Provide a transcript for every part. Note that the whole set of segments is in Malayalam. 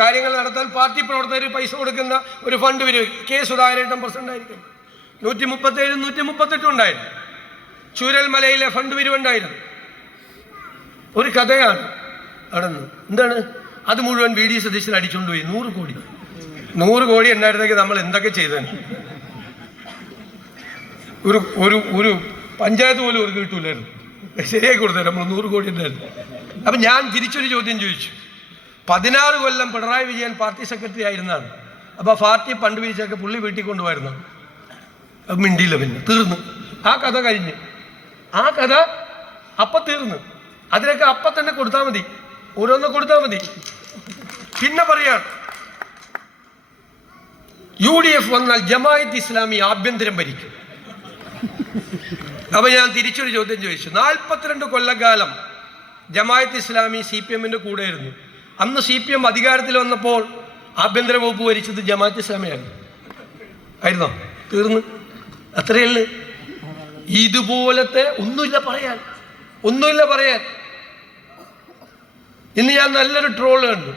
കാര്യങ്ങൾ നടത്താൻ പാർട്ടി പ്രവർത്തകർ പൈസ കൊടുക്കുന്ന ഒരു ഫണ്ട് വരും. കെ സുധാകരേട്ടൻ പ്രസിഡന്റ് ആയിരിക്കും. നൂറ്റി മുപ്പത്തേഴ് നൂറ്റി മുപ്പത്തെട്ടും ഉണ്ടായിരുന്നു. ചൂരൽമലയിലെ ഫണ്ട് പിരിവുണ്ടായിരുന്നു ഒരു കഥയാണ് നടന്നു എന്താണ്? അത് മുഴുവൻ വി ഡി സതീശൻ അടിച്ചുകൊണ്ട് പോയി. നൂറ് കോടി. നൂറ് കോടി ഉണ്ടായിരുന്നെങ്കിൽ നമ്മൾ എന്തൊക്കെ ചെയ്തേനെ? ഒരു ഒരു ഒരു പഞ്ചായത്ത് പോലും ഒരു കിട്ടൂലായിരുന്നു ശരിയായി കൊടുത്തേ. നമ്മൾ നൂറ് കോടി ഉണ്ടായിരുന്നു. അപ്പം ഞാൻ തിരിച്ചൊരു ചോദ്യം ചോദിച്ചു. പതിനാറ് കൊല്ലം പിണറായി വിജയൻ പാർട്ടി സെക്രട്ടറി ആയിരുന്നാണ്. അപ്പോൾ പാർട്ടി പണ്ട് പിരിച്ചൊക്കെ പുള്ളി വീട്ടിൽ കൊണ്ടുപോയിരുന്നു മിണ്ടിയില്ല പിന്നെ തീർന്നു. ആ കഥ കഴിഞ്ഞ്. ആ കഥ അപ്പം തീർന്നു. അതിനൊക്കെ അപ്പം തന്നെ കൊടുത്താൽ മതി. ഓരോന്ന് കൊടുത്താൽ മതി. പിന്നെ പറയാം. യു ഡി എഫ് വന്നാൽ ജമായത്ത് ഇസ്ലാമി ആഭ്യന്തരം ഭരിക്കും. അപ്പൊ ഞാൻ തിരിച്ചൊരു ചോദ്യം ചോദിച്ചു. നാൽപ്പത്തിരണ്ട് കൊല്ലക്കാലം ജമായത്ത് ഇസ്ലാമി സി പി എമ്മിന്റെ കൂടെയായിരുന്നു. അന്ന് സി പി എം അധികാരത്തിൽ വന്നപ്പോൾ ആഭ്യന്തര വകുപ്പ് ഭരിച്ചത് ജമാഅത്ത് ഇസ്ലാമിയാണ്. ആയിരുന്നോ? തീർന്ന്? അത്രയല്ലേ ഇതുപോലത്തെ ഒന്നുമില്ല പറയാൻ. ഒന്നുമില്ല പറയാൻ. ഇന്ന് ഞാൻ നല്ലൊരു ട്രോൾ കണ്ടു.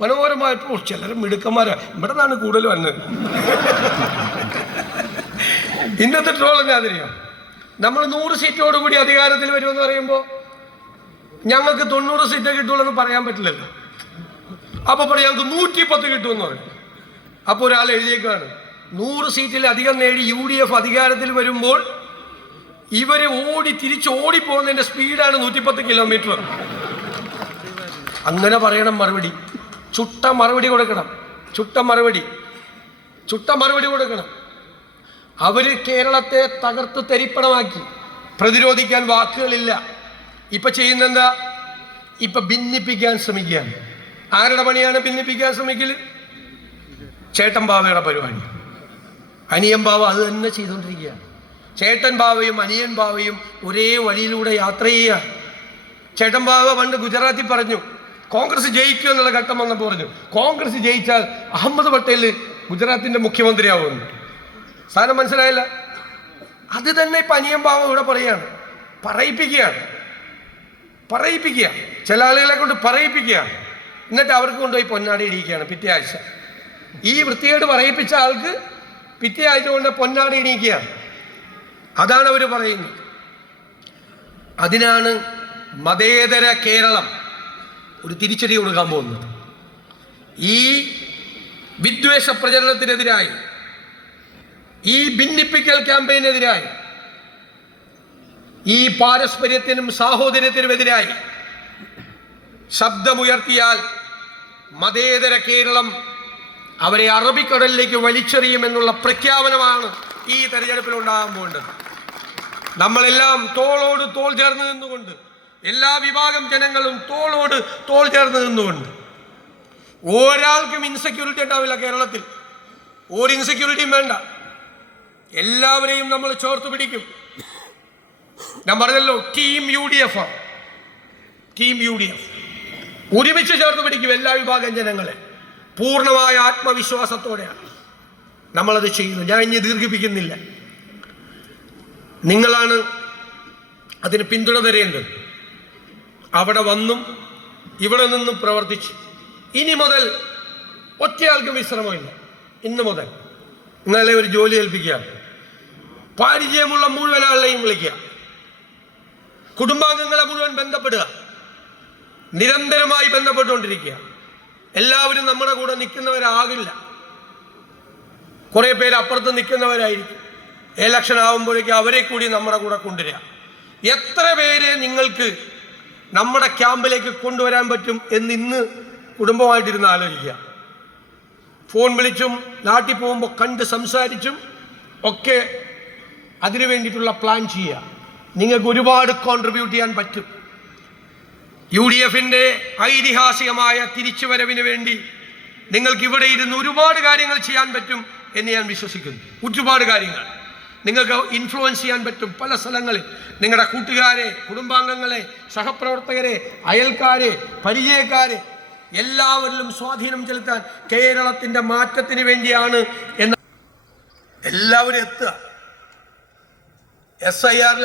മനോഹരമായ ട്രോൾ ചിലർ മിടുക്കന്മാരാ. ഇവിടെ നിന്നാണ് കൂടുതൽ വന്നത്. ഇന്നത്തെ ട്രോൾ എന്നാ അറിയാം നമ്മൾ നൂറ് സീറ്റോടുകൂടി അധികാരത്തിൽ വരുമെന്ന് പറയുമ്പോൾ ഞങ്ങൾക്ക് തൊണ്ണൂറ് സീറ്റേ കിട്ടുള്ളൂ പറയാൻ പറ്റില്ലല്ലോ. അപ്പൊ പറയാം ഞങ്ങൾക്ക് നൂറ്റി പത്ത് കിട്ടുമെന്ന് പറയും അപ്പോൾ ഒരാൾ എഴുതിയേക്കാണ് നൂറ് സീറ്റിൽ അധികം നേടി യു ഡി എഫ് അധികാരത്തിൽ വരുമ്പോൾ ഇവരെ ഓടി തിരിച്ച് ഓടിപ്പോകുന്നതിന്റെ സ്പീഡാണ് നൂറ്റിപ്പത്ത് കിലോമീറ്റർ. അങ്ങനെ പറയണം മറുപടി. ചുട്ട മറുപടി കൊടുക്കണം. ചുട്ട മറുപടി. ചുട്ട മറുപടി കൊടുക്കണം. അവർ കേരളത്തെ തകർത്ത് തരിപ്പണമാക്കി. പ്രതിരോധിക്കാൻ വാക്കുകളില്ല. ഇപ്പൊ ചെയ്യുന്നെന്താ? ഇപ്പൊ ഭിന്നിപ്പിക്കാൻ ശ്രമിക്കുകയാണ്. ആരുടെ പണിയാണ് ഭിന്നിപ്പിക്കാൻ ശ്രമിക്കൽ ചേട്ടൻ ബാവയുടെ പരിപാടി. അനിയൻ ബാവ അത് തന്നെ ചെയ്തുകൊണ്ടിരിക്കുകയാണ് ചേട്ടൻ ബാവയും അനിയൻ ബാവയും ഒരേ വഴിയിലൂടെ യാത്ര ചെയ്യുകയാണ്. ചേട്ടൻ ബാവ പണ്ട് ഗുജറാത്തിൽ പറഞ്ഞു കോൺഗ്രസ് ജയിക്കും എന്നുള്ള ഘട്ടം വന്നപ്പോൾ പറഞ്ഞു കോൺഗ്രസ് ജയിച്ചാൽ അഹമ്മദ് പട്ടേൽ ഗുജറാത്തിന്റെ മുഖ്യമന്ത്രിയാവുമെന്ന് സാധനം മനസ്സിലായില്ല? അത് തന്നെ ഇപ്പൊ അനിയൻ ബാവ ഇവിടെ പറയുകയാണ് പറയിപ്പിക്കുകയാണ്. പറയിപ്പിക്കുക ചില ആളുകളെ കൊണ്ട് പറയിപ്പിക്കുകയാണ്. എന്നിട്ട് അവർക്ക് കൊണ്ടുപോയി പൊന്നാടി ഇടിക്കുകയാണ് പിറ്റേ ആഴ്ച. ഈ വൃത്തികേട് പറയിപ്പിച്ച ആൾക്ക് പിറ്റേ ആഴ്ച കൊണ്ട് പൊന്നാടി ഇടിക്കുകയാണ് അതാണ് അവർ പറയുന്നത്. അതിനാണ് മതേതര കേരളം ഒരു തിരിച്ചടി കൊടുക്കാൻ പോകുന്നത്. ഈ വിദ്വേഷ പ്രചരണത്തിനെതിരായി ഈ ഭിന്നിപ്പിക്കൽ ക്യാമ്പയിനെതിരായി ഈ പാരസ്പര്യത്തിനും സാഹോദര്യത്തിനുമെതിരായി ശബ്ദമുയർത്തിയാൽ മതേതര കേരളം അവരെ അറബിക്കടലിലേക്ക് വലിച്ചെറിയുമെന്നുള്ള പ്രഖ്യാപനമാണ് ഈ തെരഞ്ഞെടുപ്പിൽ ഉണ്ടാകാൻ പോകേണ്ടത്. നമ്മളെല്ലാം തോളോട് തോൾ ചേർന്ന് നിന്നുകൊണ്ട് എല്ലാ വിഭാഗം ജനങ്ങളും തോളോട് തോൾ ചേർന്ന് നിന്നുകൊണ്ട് ഒരാൾക്കും ഇൻസെക്യൂരിറ്റി ഉണ്ടാവില്ല കേരളത്തിൽ. ഒരു ഇൻസെക്യൂരിറ്റിയും വേണ്ട. എല്ലാവരെയും നമ്മൾ ചോർത്ത് പിടിക്കും. ഞാൻ പറഞ്ഞല്ലോ team U D F team U D F ഒരുമിച്ച് ചേർത്ത് പിടിക്കും എല്ലാ വിഭാഗം ജനങ്ങളെ. പൂർണമായ ആത്മവിശ്വാസത്തോടെയാണ് നമ്മളത് ചെയ്യുന്നു ഞാൻ ഇനി ദീർഘിപ്പിക്കുന്നില്ല. നിങ്ങളാണ് അതിന് പിന്തുണ തരേണ്ടത്. അവിടെ വന്നും ഇവിടെ നിന്നും പ്രവർത്തിച്ച്. ഇനി മുതൽ ഒറ്റയാൾക്കും വിശ്രമമില്ല. ഇന്ന് മുതൽ. ഇന്നലെ ഒരു ജോലി ഏൽപ്പിക്കുക പരിചയമുള്ള മുഴുവൻ ആളെയും വിളിക്കുക. കുടുംബാംഗങ്ങളെ മുഴുവൻ ബന്ധപ്പെടുക. നിരന്തരമായി ബന്ധപ്പെട്ടുകൊണ്ടിരിക്കുക. എല്ലാവരും നമ്മുടെ കൂടെ നിൽക്കുന്നവരാകില്ല. കുറേ പേര് അപ്പുറത്ത് നിൽക്കുന്നവരായിരിക്കും. ഇലക്ഷൻ ആകുമ്പോഴേക്കും അവരെ കൂടി നമ്മുടെ കൂടെ കൊണ്ടുവരിക. എത്ര പേര് നിങ്ങൾക്ക് നമ്മുടെ ക്യാമ്പിലേക്ക് കൊണ്ടുവരാൻ പറ്റും എന്ന് ഇന്ന് കുടുംബമായിട്ടിരുന്ന് ആലോചിക്കുക. ഫോൺ വിളിച്ചും നാട്ടിൽ പോകുമ്പോൾ കണ്ട് സംസാരിച്ചും ഒക്കെ അതിനു വേണ്ടിയിട്ടുള്ള പ്ലാൻ ചെയ്യുക. നിങ്ങൾക്ക് ഒരുപാട് കോൺട്രിബ്യൂട്ട് ചെയ്യാൻ പറ്റും. യു ഡി എഫിന്റെ ഐതിഹാസികമായ തിരിച്ചുവരവിന് വേണ്ടി നിങ്ങൾക്ക് ഇവിടെ ഇരുന്ന് ഒരുപാട് കാര്യങ്ങൾ ചെയ്യാൻ പറ്റും എന്ന് ഞാൻ വിശ്വസിക്കുന്നു. ഒരുപാട് കാര്യങ്ങൾ. നിങ്ങൾക്ക് ഇൻഫ്ലുവൻസ് ചെയ്യാൻ പറ്റും പല സ്ഥലങ്ങളിൽ. നിങ്ങളുടെ കൂട്ടുകാരെ കുടുംബാംഗങ്ങളെ സഹപ്രവർത്തകരെ അയൽക്കാരെ പരിചയക്കാരെ എല്ലാവരിലും സ്വാധീനം ചെലുത്താൻ കേരളത്തിന്റെ മാറ്റത്തിന് വേണ്ടിയാണ് എന്ന എല്ലാവരും എത്തുക. എസ് ഐ ആറിൽ